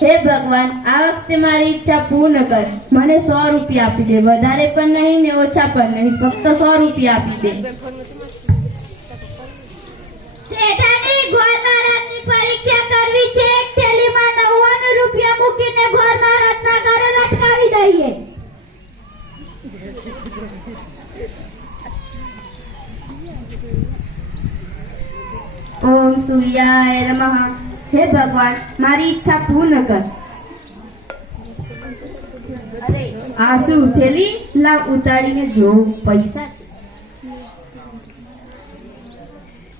હે ભગવાન આ વખતે મારી ઈચ્છા પૂર્ણ કર. મને સો રૂપિયા આપી દે. વધારે પણ નહીં ને ઓછા પણ નહીં. ફક્ત સો રૂપિયા આપી દે. શેઠાણી ગોર મહારાજની પરીક્ષા કરવી છે. એક થેલીમાં નવ્વાણું રૂપિયા મૂકીને ગોર મહારાજના ઘરે લટકાવી દઈએ. ઓમ સૂર્યાય નમઃ. હે ભગવાન મારી ઈચ્છા પૂર્ણ કર. અરે થેલી લાવ ઉતાડીને જો પૈસા છે.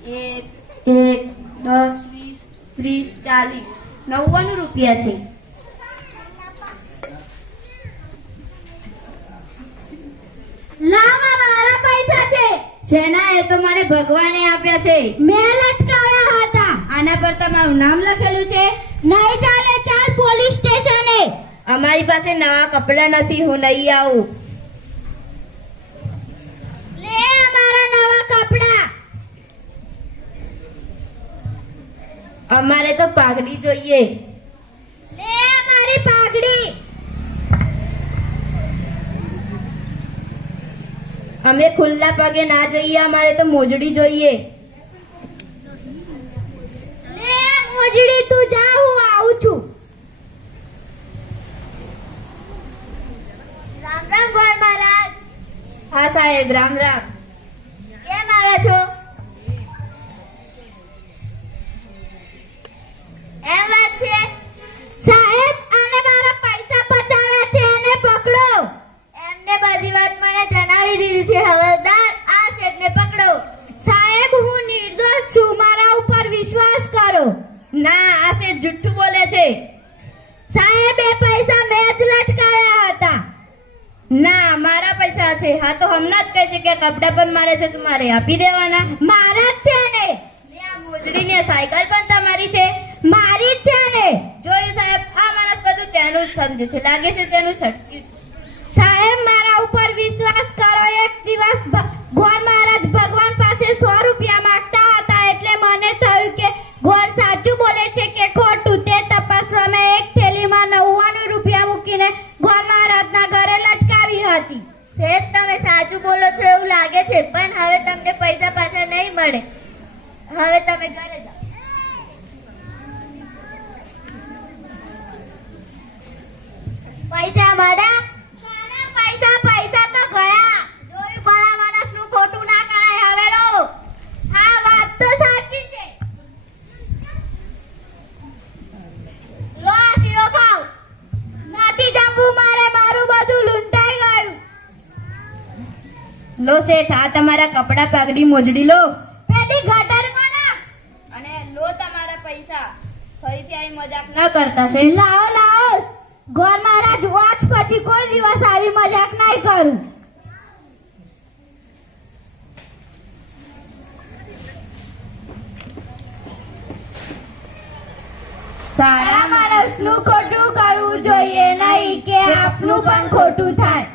એક એક દસ વીસ ત્રીસ ચાલીસ નવ્વાણું રૂપિયા છે. લાવા મારા પૈસા છે. શેના એ તો મને ભગવાને આપ્યા છે? મેં આના પર તમારું નામ લખેલું છે? નહીં ચાલે ચાલ પોલીસ સ્ટેશને. અમારી પાસે નવા કપડાં નથી હું નહીં આવું. લે અમારા નવા કપડા. અમારે તો પાઘડી જોઈએ. લે અમારી પાઘડી. અમે ખુલ્લા પગે ના જઈએ અમારે તો મોજડી જોઈએ લે મોજડી તું જા હું આવું છું રામ રામ ગોર મહારાજ હા સાહેબ રામ રામ પૈસા છે. હા, તો હમણાં જ કહે છે કે કપડાં પણ મારે છે તમારે આપી દેવાના. મારા જ છે ને. આ મોજડી ને સાયકલ પણ તમારી છે. મારી જ છે ને. જોયું સાહેબ, આ માણસ બધું તેનું જ સમજે છે. લાગે છે તેનું છટક્યું સાચું બોલો છો એવું લાગે છે, પણ હવે તમને પૈસા પાછા નહીં મળે. હવે તમે ઘરે જાઓ. પૈસા મળ્યા લો શેઠ આ તમારા કપડા પાઘડી મોજડી લો. પેલી ગટર અને લો તમારા પૈસા. ફરીથી આવી મજાક ના કરતા શેઠ. લાવો લાવો. ગોર મહારાજ વાચ પછી કોઈ દિવસ આવી મજાક નહીં કરું. સારા સારા માણસનું ખોટું કરવું જોઈએ નહીં કે આપનું પણ ખોટું થાય.